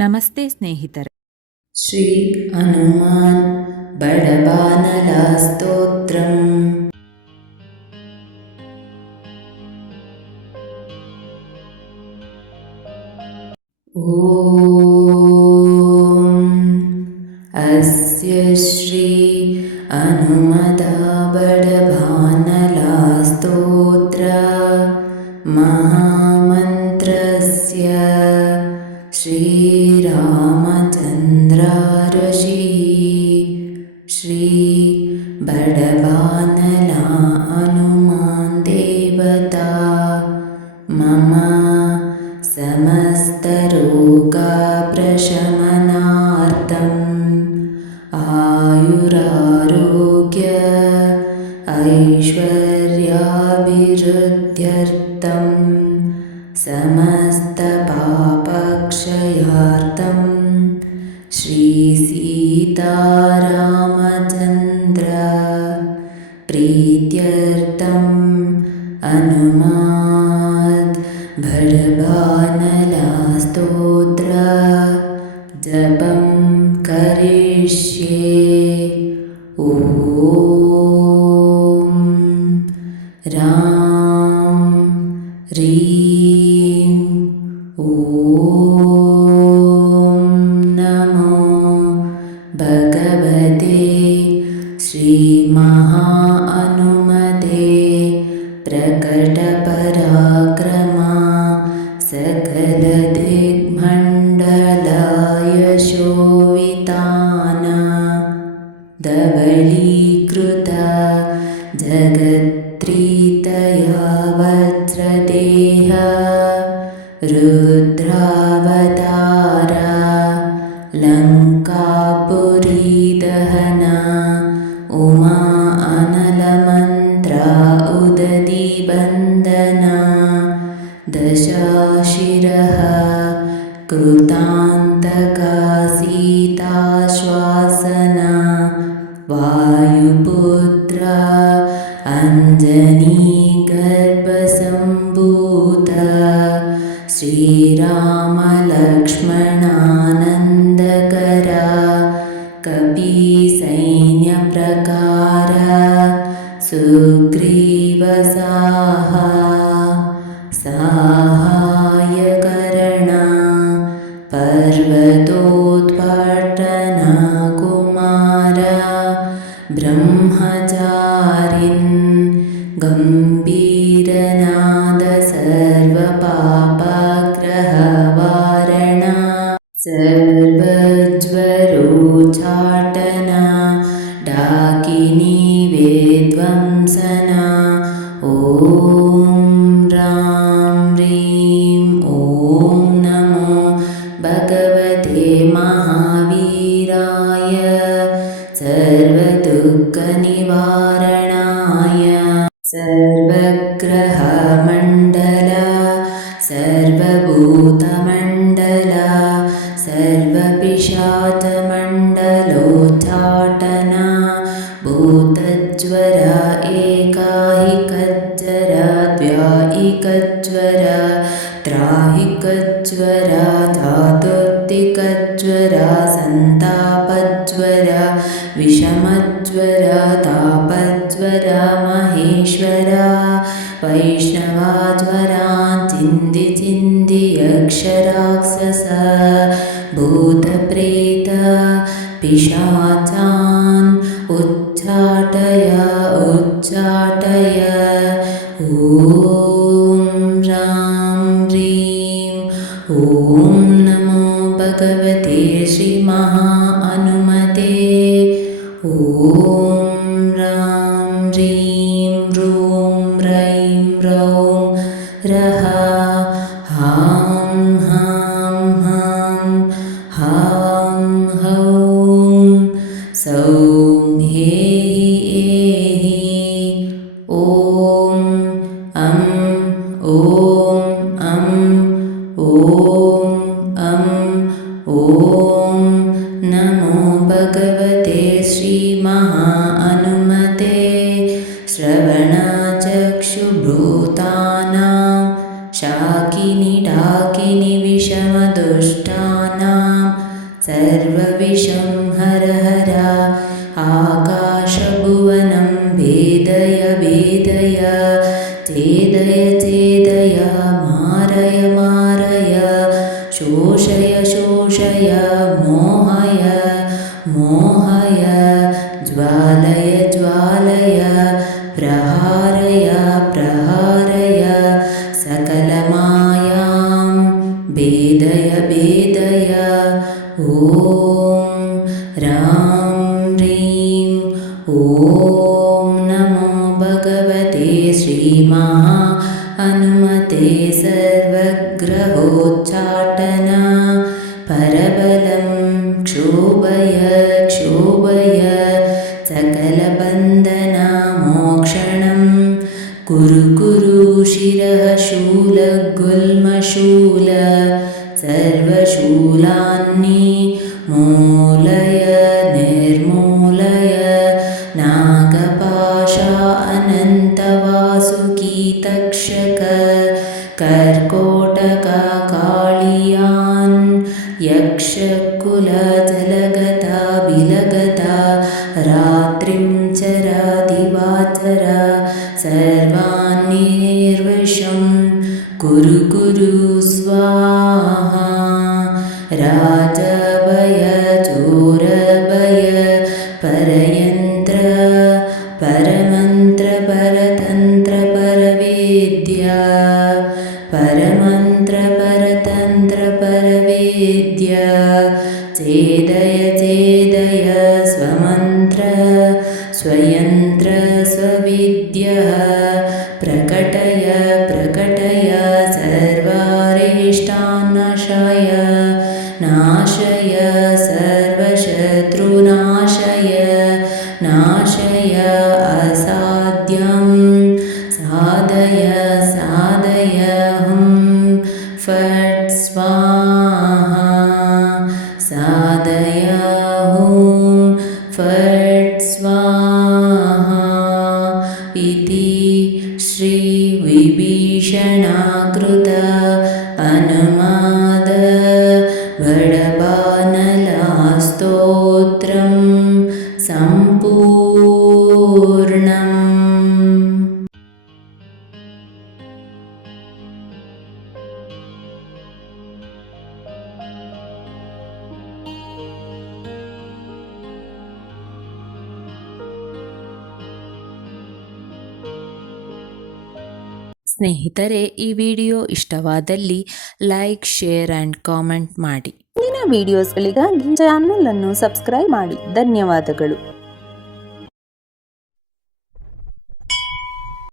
ನಮಸ್ತೆ ಸ್ನೇಹಿತರೆ. ಶ್ರೀ ಹನುಮಾನ್ ಬಡಬಾನಲ ಸ್ತೋತ್ರಂ. ಓಂ ಅಸ್ಯ ಶ್ರೀ ಹನುಮತ ಬಡಬಾನಲ ಸ್ತೋತ್ರ ಮಹಾಮಂತ್ರಸ್ಯ ಶ್ರೀರಾಮಚಂದ್ರ ಋಷಿ ಶ್ರೀ ಬಡಬಾನಲ ಹನುಮಾನ್ ದೇವತಾ ಮಮ ಸಮಸ್ತರೋಗ ಪ್ರಶಮನಾರ್ಥಂ ಆಯುರಾರೋಗ್ಯ ಐಶ್ವರ್ಯಾಭಿವೃದ್ಧ್ಯರ್ಥಂ ಸಮಸ್ತ ಪಾಪಕ್ಷಯಾರ್ಥಂ ಶ್ರೀ ಸೀತಾರಾಮಚಂದ್ರ ಪ್ರೀತ್ಯರ್ಥಂ ಹನುಮಾನ್ ಬಡಬಾನಲ ಸ್ತೋತ್ರ ಜಪಂ ಕರಿಷ್ಯೆ. ಓಂ ರಾಂ ರೀಂ ಓಂ ನಮೋ ಭಗವತೆ ಶ್ರೀ ಮಹಾಹನುಮತೆ ಪ್ರಕಟ ಪರಾಕ್ರಮ ಸಕಲ ದಿಗ್ಮಂಡಲಾಯ ಶೋಭಿತಾನ ಧವಳೀಕೃತ ಜಗತ್ರೀತಯ ವಜ್ರದೇಹ ರುದ್ರಾವತಾರ ಲಂಕಾಪುರಿ ದಹನ ಉಮಾ ಅನಲ ಮಂತ್ರ ಉದದಿ ಬಂಧನ ದಶಾಶಿರಃ ಕೃತಾಂತಕ ಸೀತಾಶ್ವಾಸನ ವಾಯುಪುತ್ರ ಅಂಜನಿ ಗರ್ಭಸಂಭೂತ ಶ್ರೀರಾಮ ಲಕ್ಷ್ಮಣಾನಂದಕರ ಕಪಿ ಸೈನ್ಯ ಪ್ರಕಾರ ಸುಗ್ರೀವ ಸಹಾಯಕರಣ ಪರ್ವತೋತ್ಪಾಟನ ಕುಮಾರ ಬ್ರಹ್ಮಚಾರಿನ್ ಗಂಭೀರನಾದ ಸರ್ವ ಪಾಪಗ್ರಹವಾರಣ ಸರ್ವಜ್ವರೋಚಾಟನ ಡಾಕಿನಿ ವೇದ್ವಂಸನ. ಓಂ ರಾಂ ರೀಂ ಓಂ ನಮೋ ಭಗವತೆ ಮಹಾವೀರಾಯ ಸರ್ವದುಃಖ ನಿವಾರಣಾಯ ಸರ್ವಗ್ರಹ ಮಂಡಲ ಸರ್ವಭೂತ ಮಂಡಲ ಸರ್ವಪಿಶಾಚ ಮಂಡಲೋಚ್ಚಾಟನ ಭೂತಜ್ವರ ಏಕಾಹಿಕಜ್ವರ ದ್ವ್ಯಾಹಿಕಜ್ವರ ತ್ರಾಹಿಕಜ್ವರ ಚಾತುರ್ಥಿಕಜ್ವರ ಸಂತಾಪಜ್ವರ ವಿಷಮಜ್ವರ ತಾಪಜ್ವರ ಮಹೇಶ್ವರ ವೈಷ್ಣವಾಜ್ವರಾನ್ ಚಿಂದಿ ಚಿಂದಿ ಅಕ್ಷರಾಕ್ಷಸ ಭೂತಪ್ರೇತ ಪಿಶಾಚಾನ್ ಉಚ್ಚಾಟಯ ಉಚ್ಚಾಟಯ. ಓಂ ರಾಂ ರೀಂ ಓಂ ನಮೋ ಭಗವತೆ ಶ್ರೀ ಮಹಾಹನುಮತೆ. ಓಂ ರಾಂ ರೀಂ ರೂಂ ರೈಂ ರೌಂ ರಃ ಹಾಂ ಹಾಂ ಹಾಂ ಹಾಂ ಹೌಂ ಸೌಂ ಹೇಹಿ ಏಹಿ. ಓಂ ಅಂ ಓಂ ಅಂ ಓಂ ಅಂ ಓಂ ನಮೋ ಭಗವತೆ ಶ್ರೀ ಮಹಾಹನುಮತೆ ಶ್ರವಣಚಕ್ಷುಭೂತಾನಾಂ ಶಾಕಿನಿ ಡಾಕಿನಿ ವಿಷಮದುಷ್ಟಾನಾಂ विशं हर हर आकाशभुवनं भेदय भेदय चेदय चेदय मारय मारय शोषय शोषय मोहय मोहय ज्वालय ज्वालय प्रहारय प्रहारय सकलमायां भेदय भेदय ॐ रां ह्रीं ॐ नमो भगवते श्रीमहाहनुमते सर्वग्रहोच्चाटन परबलं क्षोभय क्षोभय सकलबन्धनमोक्षणं कुरु कुरु शिरः शूलगुल्मशूल सर्वशूलान्निर्मूलय निर्मूलय नागपाशा अनन्तवासुकी तक्षक कर्कोटककालियान् यक्षकुलजलगता बिलगता रात्रिं चरादिवाचर सर्वान् निर्वशं कुरु कुरु स्वाहा राजभय चोरभय परयन्त्र परमन्त्र परतन्त्र परवेद्या परमन्त्र परतन्त्र परवेद्या चेदय चेदय स्वमन्त्र स्वयन्त्र स्वविद्यः प्रकटय प्रकटय सर्वारिष्टान् नाशय नाशय सर्वशत्रुनाशय नाशय असाध्यं साधय साधय हुं फट् स्वाहा साधय हुं फट् स्वाहा इति श्रीविभीषणाकृत अनुमाद बडबानलास्तोत्रं सम्पूर्णम्। ಸ್ನೇಹಿತರೆ, ಈ ವಿಡಿಯೋ ಇಷ್ಟವಾದಲ್ಲಿ ಲೈಕ್, ಶೇರ್ ಆ್ಯಂಡ್ ಕಾಮೆಂಟ್ ಮಾಡಿ. ಮುಂದಿನ ವಿಡಿಯೋಸ್ಗಳಿಗಾಗಿ ಚಾನಲ್ ಅನ್ನು ಸಬ್ಸ್ಕ್ರೈಬ್ ಮಾಡಿ. ಧನ್ಯವಾದಗಳು.